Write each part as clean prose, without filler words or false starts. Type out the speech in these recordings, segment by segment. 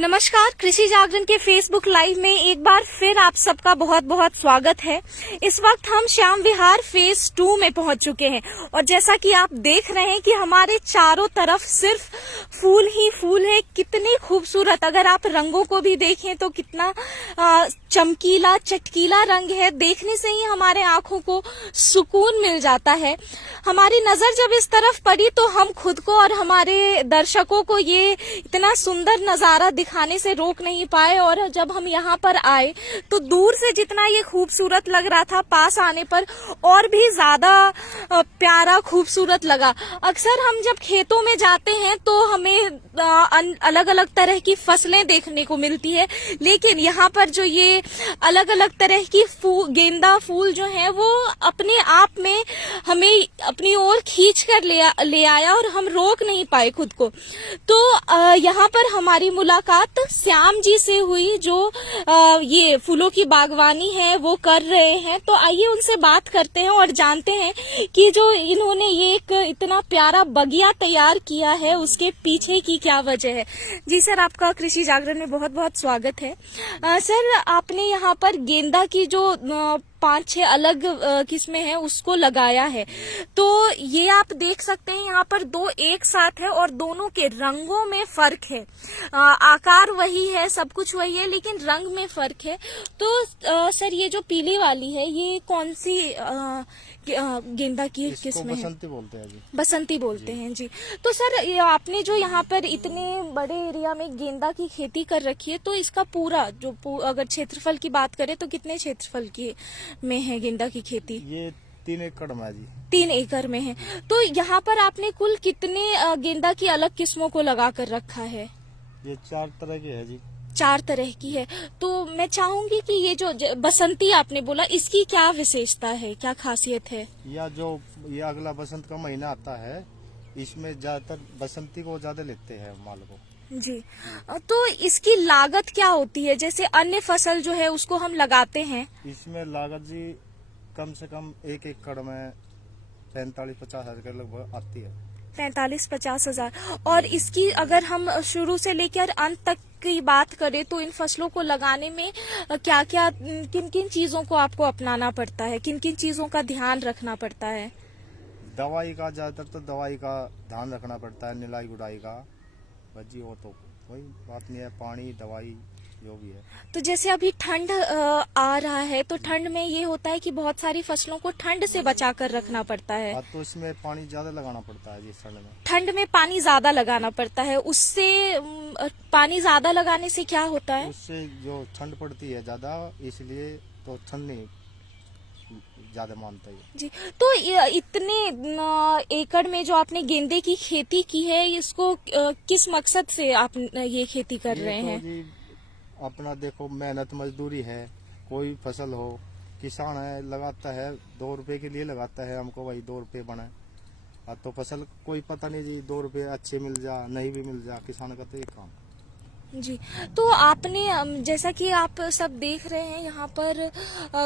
नमस्कार, कृषि जागरण के फेसबुक लाइव में एक बार फिर आप सबका बहुत बहुत स्वागत है। इस वक्त हम श्याम विहार फेज 2 में पहुंच चुके हैं और जैसा कि आप देख रहे हैं कि हमारे चारों तरफ सिर्फ फूल ही फूल है। कितने खूबसूरत, अगर आप रंगों को भी देखें तो कितना चमकीला चटकीला रंग है। देखने से ही हमारे आंखों को सुकून मिल जाता है। हमारी नजर जब इस तरफ पड़ी तो हम खुद को और हमारे दर्शकों को ये इतना सुंदर नजारा दिखाने से रोक नहीं पाए। और जब हम यहाँ पर आए तो दूर से जितना ये खूबसूरत लग रहा था, पास आने पर और भी ज्यादा प्यारा खूबसूरत लगा। अक्सर हम जब खेतों में जाते हैं तो हमें अलग अलग तरह की फसलें देखने को मिलती है, लेकिन यहाँ पर जो ये अलग अलग तरह की गेंदा फूल जो है वो अपने आप में हमें अपनी ओर खींच कर ले आया और हम रोक नहीं पाए खुद को। तो यहाँ पर हमारी मुलाकात श्याम जी से हुई, जो ये फूलों की बागवानी है वो कर रहे हैं। तो आइए उनसे बात करते हैं और जानते हैं कि जो इन्होंने ये एक इतना प्यारा बगिया तैयार किया है उसके पीछे की क्या वजह है। जी सर, आपका कृषि जागरण में बहुत बहुत स्वागत है। सर, आपने यहाँ पर गेंदा की जो 5-6 अलग किस्में हैं उसको लगाया है, तो ये आप देख सकते हैं यहाँ पर दो एक साथ है और दोनों के रंगों में फर्क है। आकार वही है, सब कुछ वही है, लेकिन रंग में फर्क है। तो सर, ये जो पीली वाली है ये कौन सी गेंदा की किस्में है? बसंती बोलते हैं जी। बसंती बोलते हैं जी। तो सर, आपने जो यहाँ पर इतने बड़े एरिया में गेंदा की खेती कर रखी है, तो इसका पूरा जो अगर क्षेत्रफल की बात करें तो कितने क्षेत्रफल की में है गेंदा की खेती? ये 3 एकड़ में है जी। 3 एकड़ में है। तो यहाँ पर आपने कुल कितने गेंदा की अलग किस्मों को लगा कर रखा है? ये 4 तरह की है जी। 4 तरह की है। तो मैं चाहूंगी कि ये जो बसंती आपने बोला, इसकी क्या विशेषता है, क्या खासियत है? या जो ये अगला बसंत का महीना आता है, इसमें ज्यादातर बसंती को ज्यादा लेते हैं माल को जी। तो इसकी लागत क्या होती है? जैसे अन्य फसल जो है उसको हम लगाते हैं, इसमें लागत जी कम से कम 1 एकड़ में 45-50 हजार के लगभग आती है। 45-50 हजार। और इसकी अगर हम शुरू से लेकर अंत तक की बात करें तो इन फसलों को लगाने में क्या क्या, किन किन चीजों को आपको अपनाना पड़ता है, किन किन चीजों का ध्यान रखना पड़ता है? दवाई का, ज्यादातर तो दवाई का ध्यान रखना पड़ता है, निलाई गुड़ाई का। बस जी, वो तो कोई बात नहीं है, पानी दवाई जो भी है। तो जैसे अभी ठंड आ रहा है, तो ठंड में ये होता है कि बहुत सारी फसलों को ठंड से बचा कर रखना पड़ता है। अब तो इसमें पानी ज्यादा लगाना पड़ता है जी। ठंड में पानी ज्यादा लगाना पड़ता है। उससे पानी ज्यादा लगाने से क्या होता है? उससे जो ठंड पड़ती है ज्यादा, इसलिए तो ठंड नहीं ज्यादा मानता है जी। तो इतने एकड़ में जो आपने गेंदे की खेती की है, इसको किस मकसद से आप ये खेती कर रहे हैं? जी, अपना देखो, मेहनत मजदूरी है। कोई फसल हो, किसान है, लगाता है 2 रुपए के लिए लगाता है, हमको वही 2 रुपए बने। अब तो फसल कोई पता नहीं जी, 2 रुपए अच्छे मिल जा नहीं भी मिल जा, किसान का तो ये काम। जी। तो आपने जैसा कि आप सब देख रहे हैं यहाँ पर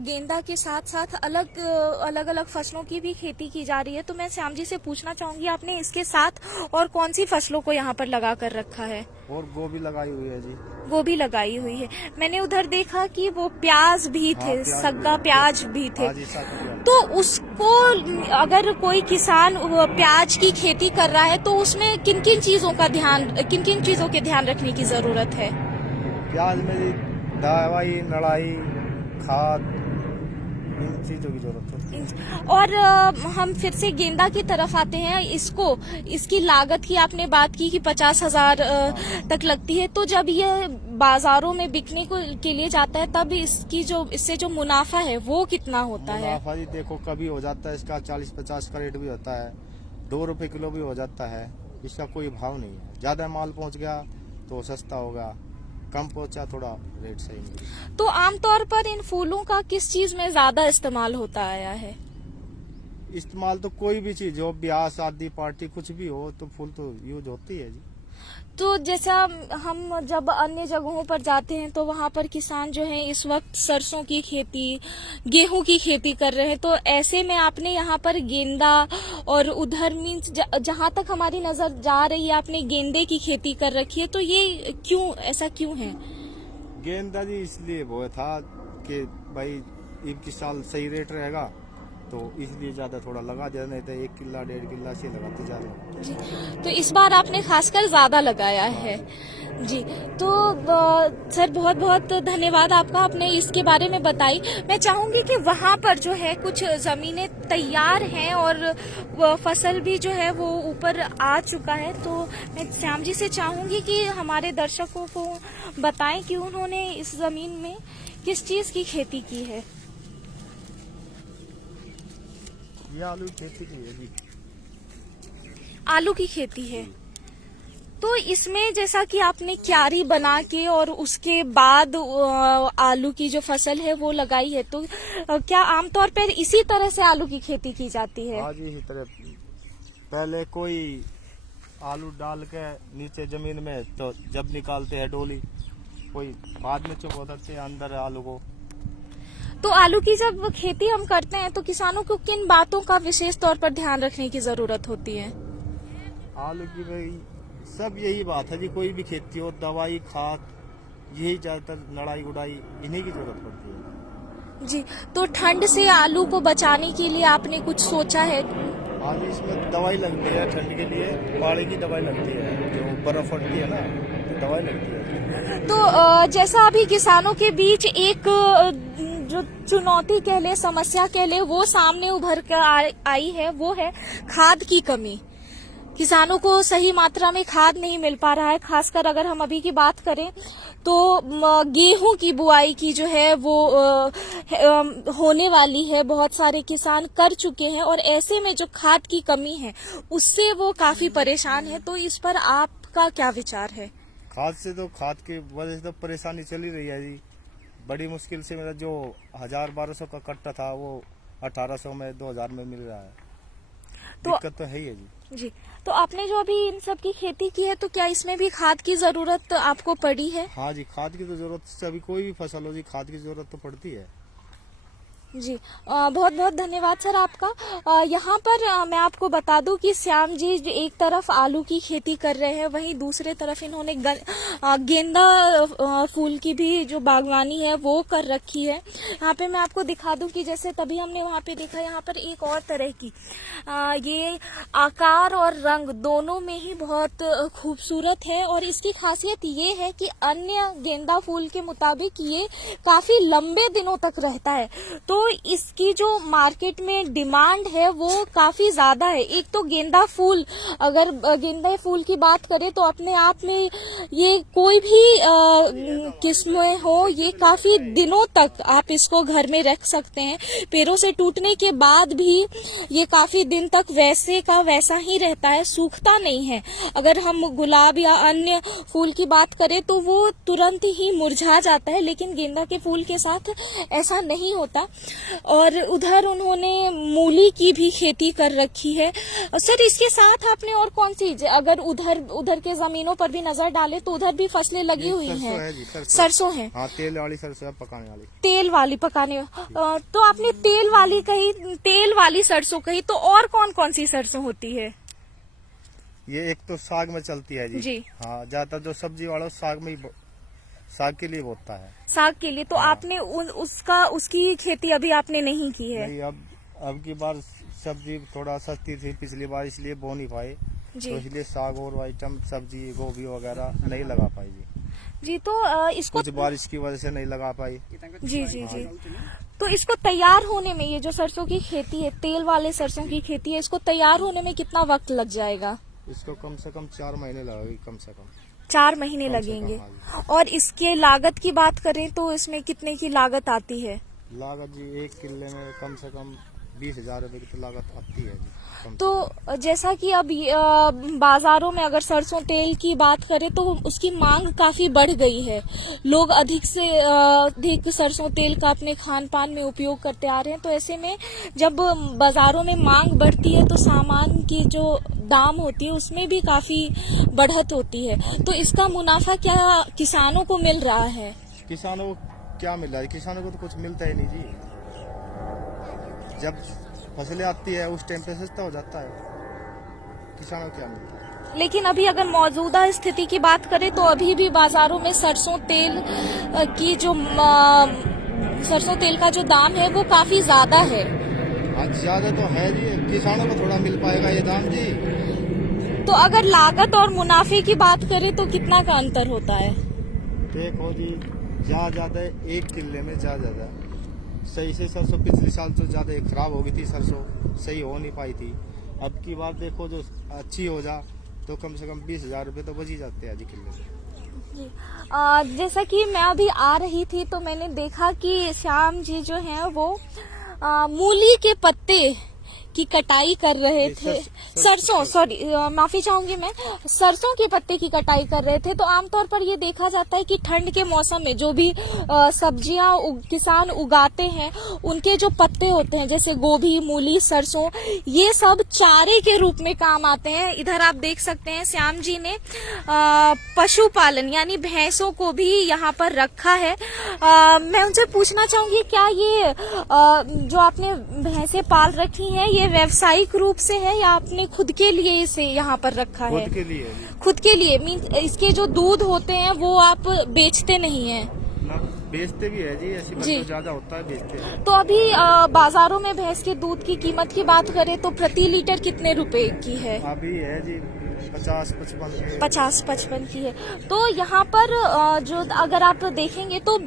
गेंदा के साथ साथ अलग अलग फसलों की भी खेती की जा रही है। तो मैं श्याम जी से पूछना चाहूंगी, आपने इसके साथ और कौन सी फसलों को यहाँ पर लगा कर रखा है? और गोभी लगाई हुई है जी। गोभी लगाई हुई है। मैंने उधर देखा कि वो प्याज भी थे, सग्गा प्याज भी थे। तो उसको अगर कोई किसान प्याज की खेती कर रहा है तो उसमें किन किन चीजों के ध्यान रखने की जरूरत है? प्याज में दवाई, नड़ाई, खाद, इन चीजों की जरूरत होती है। और हम फिर से गेंदा की तरफ आते हैं। इसकी लागत की आपने बात की कि 50 हजार तक लगती है। तो जब ये बाजारों में बिकने के लिए जाता है तब इससे जो मुनाफा है वो कितना होता है? मुनाफा जी देखो, कभी हो जाता है इसका 40-50 का रेट भी होता है, 2 रुपए किलो भी हो जाता है। इसका कोई भाव नहीं है। ज्यादा माल पहुंच गया तो सस्ता होगा, कम पहुंचा थोड़ा रेट सही नहीं। तो आमतौर पर इन फूलों का किस चीज में ज्यादा इस्तेमाल होता आया है? इस्तेमाल तो कोई भी चीज हो, ब्याह शादी पार्टी कुछ भी हो, तो फूल तो यूज होती है जी। तो जैसा हम जब अन्य जगहों पर जाते हैं तो वहाँ पर किसान जो है इस वक्त सरसों की खेती, गेहूं की खेती कर रहे हैं, तो ऐसे में आपने यहाँ पर गेंदा और उधर मीन्स जहाँ तक हमारी नजर जा रही है आपने गेंदे की खेती कर रखी है, तो ये क्यों, ऐसा क्यों है? गेंदा जी इसलिए वो था कि भाई इनकी साल सही रेट रहेगा, तो इसलिए ज्यादा थोड़ा लगा दिया, नहीं तो 1 किला 1.5 किला से लगाते जा रहे हैं। जी, तो इस बार आपने खासकर ज्यादा लगाया है। जी, तो सर बहुत बहुत धन्यवाद आपका, आपने इसके बारे में बताई। मैं चाहूंगी कि वहाँ पर जो है कुछ जमीनें तैयार हैं और फसल भी जो है वो ऊपर आ चुका है, तो मैं श्याम जी से चाहूंगी कि हमारे दर्शकों को बताएं कि उन्होंने इस जमीन में किस चीज की खेती की है। ये आलू खेती की है जी। आलू की खेती है, तो इसमें जैसा कि आपने क्यारी बना के और उसके बाद आलू की जो फसल है वो लगाई है, तो क्या आमतौर पर इसी तरह से आलू की खेती की जाती है? हाँ जी, इसी तरह पहले कोई आलू डाल के नीचे जमीन में, तो जब निकालते हैं डोली, कोई बाद में चुप होते हैं अंदर आलू को। तो आलू की जब खेती हम करते हैं तो किसानों को किन बातों का विशेष तौर पर ध्यान रखने की जरूरत होती है? आलू की भाई सब यही बात है जी, कोई भी खेती हो, दवाई खाद, यही ज्यादातर लड़ाई गुड़ाई इन्हीं की जरूरत पड़ती है जी, तो ठंड से आलू को बचाने के लिए आपने कुछ सोचा है? आज इसमें दवाई लगती है ठंड के लिए, पानी की दवाई लगती है, जो बर्फ पड़ती है ना, तो दवाई लगती है। तो जैसा अभी किसानों के बीच एक जो चुनौती कह ले, समस्या कह ले, वो सामने उभर कर आई है, वो है खाद की कमी। किसानों को सही मात्रा में खाद नहीं मिल पा रहा है, खासकर अगर हम अभी की बात करें तो गेहूं की बुआई की जो है वो होने वाली है, बहुत सारे किसान कर चुके हैं और ऐसे में जो खाद की कमी है उससे वो काफी परेशान है, तो इस पर आपका क्या विचार है? खाद से तो, खाद की वजह से तो परेशानी चली रही है जी, बड़ी मुश्किल से मेरा जो 1000-1200 का कट्टा था वो 1800 में 2000 में मिल रहा है, तो दिक्कत तो है ही है जी, तो आपने जो अभी इन सब की खेती की है तो क्या इसमें भी खाद की जरूरत आपको पड़ी है? हाँ जी, खाद की तो जरूरत से अभी कोई भी फसल हो जी, खाद की जरूरत तो पड़ती है जी, बहुत बहुत धन्यवाद सर आपका। यहाँ पर मैं आपको बता दूं कि श्याम जी एक तरफ आलू की खेती कर रहे हैं, वहीं दूसरे तरफ इन्होंने गेंदा फूल की भी जो बागवानी है वो कर रखी है। यहाँ पे मैं आपको दिखा दूं कि जैसे तभी हमने वहाँ पे देखा, यहाँ पर एक और तरह की ये आकार और रंग दोनों में ही बहुत खूबसूरत है और इसकी खासियत ये है कि अन्य गेंदा फूल के मुताबिक ये काफी लंबे दिनों तक रहता है, तो इसकी जो मार्केट में डिमांड है वो काफी ज्यादा है। एक तो गेंदा फूल, अगर गेंदा फूल की बात करें तो अपने आप में ये कोई भी किस्में हो, ये काफी दिनों तक आप इसको घर में रख सकते हैं, पेड़ों से टूटने के बाद भी ये काफी दिन तक वैसे का वैसा ही रहता है, सूखता नहीं है। अगर हम गुलाब या अन्य फूल की बात करें तो वो तुरंत ही मुरझा जाता है, लेकिन गेंदा के फूल के साथ ऐसा नहीं होता। और उधर उन्होंने मूली की भी खेती कर रखी है। सर इसके साथ आपने और कौन सी, अगर उधर के जमीनों पर भी नजर डालें तो उधर भी फसलें लगी हुई हैं? सरसों है। हाँ, तेल वाली सरसों, पकाने वाली, तेल वाली पकाने। तो आपने तेल वाली कही, तेल वाली सरसों कही, तो और कौन कौन सी सरसों होती है? ये एक तो साग में चलती है जी। हाँ, ज्यादातर जो सब्जी वाला साग में ही, साग के लिए बोता है। साग के लिए, तो हाँ। आपने उसकी खेती अभी आपने नहीं की है? नहीं, अब की बार सब्जी थोड़ा सस्ती थी पिछली बार, इसलिए बो नहीं पाए, तो इसलिए साग और आइटम सब्जी गोभी वगैरह नहीं लगा पाई जी। तो इसको कुछ बारिश की वजह से नहीं लगा पाई जी जी जी। तो इसको तैयार होने में, ये जो सरसों की खेती है, तेल वाले सरसों की खेती है, इसको तैयार होने में कितना वक्त लग जाएगा? इसको कम से कम 4 महीने लगेगी, कम से कम 4 महीने लगेंगे। और इसके लागत की बात करें तो इसमें कितने की लागत आती है? लागत जी 1 किले में कम से कम 20,000 रुपए की तो लागत आती है जी कम से तो जैसा कि अब बाजारों में अगर सरसों तेल की बात करें तो उसकी मांग काफी बढ़ गई है। लोग अधिक से अधिक सरसों तेल का अपने खान पान में उपयोग करते आ रहे हैं। तो ऐसे में जब बाजारों में मांग बढ़ती है तो सामान की जो दाम होती है उसमें भी काफी बढ़त होती है। तो इसका मुनाफा क्या किसानों को मिल रहा है? किसानों को क्या मिल रहा है? किसानों को तो कुछ मिलता ही नहीं जी। जब फसलें आती है उस टाइम पे सस्ता हो जाता है, किसानों को क्या मिलता है? लेकिन अभी अगर मौजूदा स्थिति की बात करें तो अभी भी बाजारों में सरसों तेल की जो सरसों तेल का जो दाम है वो काफी ज्यादा है। आज ज्यादा तो है जी, किसानों को थोड़ा मिल पाएगा ये दाम जी। तो अगर लागत और मुनाफे की बात करें तो कितना का अंतर होता है? देखो जी, ज्यादा 1 किले में ज्यादा सही से सरसों पिछले साल तो ज्यादा खराब हो गई थी, सरसों सही हो नहीं पाई थी। अब की बात देखो जो अच्छी हो जा तो कम से कम 20,000 रुपए तो बच ही जाते हैं जी किले से। जैसा कि मैं अभी आ रही थी तो मैंने देखा कि श्याम जी जो हैं वो मूली के पत्ते की कटाई कर रहे थे। सरसों, सॉरी माफी चाहूंगी मैं, सरसों के पत्ते की कटाई कर रहे थे। तो आमतौर पर ये देखा जाता है कि ठंड के मौसम में जो भी सब्जियां किसान उगाते हैं उनके जो पत्ते होते हैं जैसे गोभी, मूली, सरसों, ये सब चारे के रूप में काम आते हैं। इधर आप देख सकते हैं श्याम जी ने पशुपालन यानी भैंसों को भी यहाँ पर रखा है। मैं उनसे पूछना चाहूंगी क्या ये जो आपने भैंसे पाल रखी हैं ये व्यावसायिक रूप से है या आपने खुद के लिए इसे यहाँ पर रखा है? खुद के लिए। खुद के लिए मीन्स इसके जो दूध होते हैं वो आप बेचते नहीं हैं? ना, बेचते भी है जी, ऐसी बात तो ज्यादा होता है बेचते हैं। तो अभी बाजारों में भैंस के दूध की कीमत की बात करें तो प्रति लीटर कितने रुपए की है? अभी है जी 50-55 की है। तो यहाँ पर जो अगर आप देखेंगे तो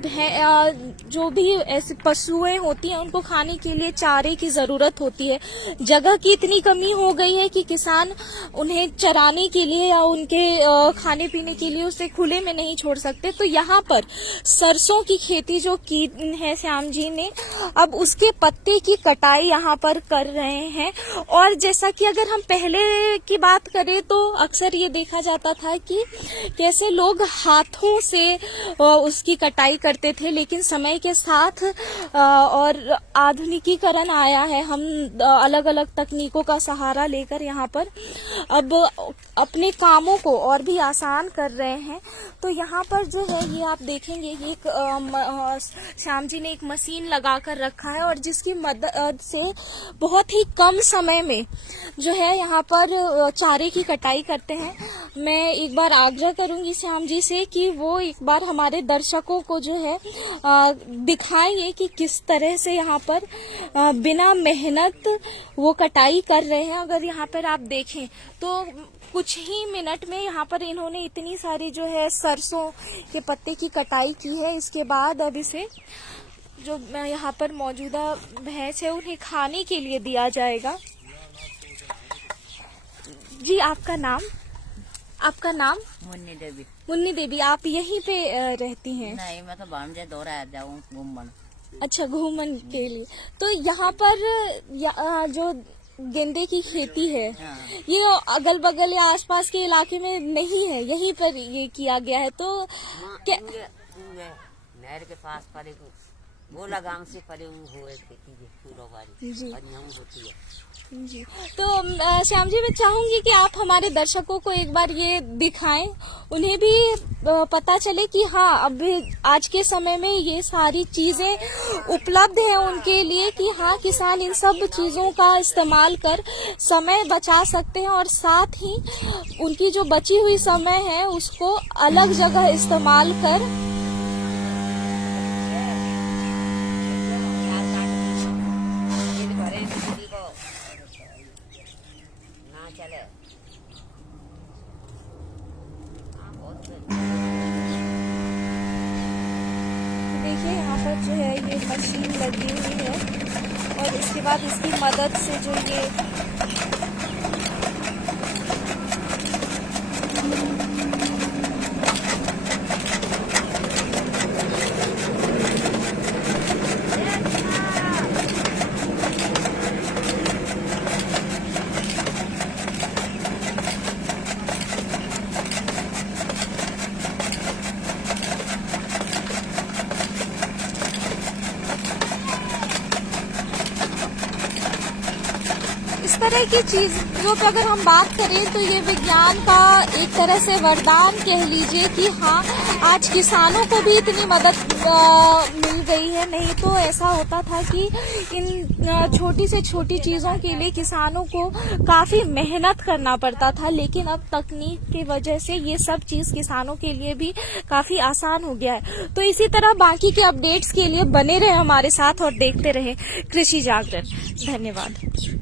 जो भी ऐसी पशुएं होती हैं उनको खाने के लिए चारे की जरूरत होती है। जगह की इतनी कमी हो गई है कि किसान उन्हें चराने के लिए या उनके खाने पीने के लिए उसे खुले में नहीं छोड़ सकते। तो यहाँ पर सरसों की खेती जो की है श्याम जी ने, अब उसके पत्ते की कटाई यहाँ पर कर रहे हैं। और जैसा कि अगर हम पहले की बात करें तो अक्सर ये देखा जाता था कि कैसे लोग हाथों से उसकी कटाई करते थे, लेकिन समय के साथ और आधुनिकीकरण आया है। हम अलग अलग तकनीकों का सहारा लेकर यहाँ पर अब अपने कामों को और भी आसान कर रहे हैं। तो यहाँ पर जो है ये आप देखेंगे ये श्याम जी ने एक मशीन लगा कर रखा है और जिसकी मदद से बहुत ही कम समय में जो है यहाँ पर चारे की कटाई करते हैं। मैं एक बार आग्रह करूंगी श्याम जी से कि वो एक बार हमारे दर्शकों को जो है दिखाएंगे कि किस तरह से यहाँ पर बिना मेहनत वो कटाई कर रहे हैं। अगर यहाँ पर आप देखें तो कुछ ही मिनट में यहाँ पर इन्होंने इतनी सारी जो है सरसों के पत्ते की कटाई की है। इसके बाद अब इसे जो यहाँ पर मौजूदा भैंस है उन्हें खाने के लिए दिया जाएगा। जी आपका नाम? आपका नाम? मुन्नी देवी। मुन्नी देवी, आप यहीं पे रहती हैं? नहीं, मैं तो भांजे दौरा जाऊँ घूमन। अच्छा, घूमन के लिए। तो यहाँ पर जो गेंदे की खेती है ये अगल बगल या आसपास के इलाके में नहीं है, यहीं पर ये किया गया है। तो क्या नहर के पास पड़े वो लगाम से पड़े हुए खेती जी और यहाँ होती है जी। तो श्याम जी मैं चाहूंगी कि आप हमारे दर्शकों को एक बार ये दिखाएं, उन्हें भी पता चले कि हाँ अब आज के समय में ये सारी चीजें उपलब्ध हैं उनके लिए कि हाँ किसान इन सब चीजों का इस्तेमाल कर समय बचा सकते हैं और साथ ही उनकी जो बची हुई समय है उसको अलग जगह इस्तेमाल कर देखिए यहाँ पर जो है ये मशीन लगी हुई है और इसके बाद इसकी मदद से जो ये तरह की चीजों पर अगर हम बात करें तो ये विज्ञान का एक तरह से वरदान कह लीजिए कि हाँ, आज किसानों को भी इतनी मदद मिल गई है। नहीं तो ऐसा होता था कि इन छोटी से छोटी चीजों के लिए किसानों को काफी मेहनत करना पड़ता था, लेकिन अब तकनीक की वजह से ये सब चीज किसानों के लिए भी काफी आसान हो गया है। तो इसी तरह बाकी के अपडेट्स के लिए बने रहे हमारे साथ और देखते रहे कृषि जागरण। धन्यवाद।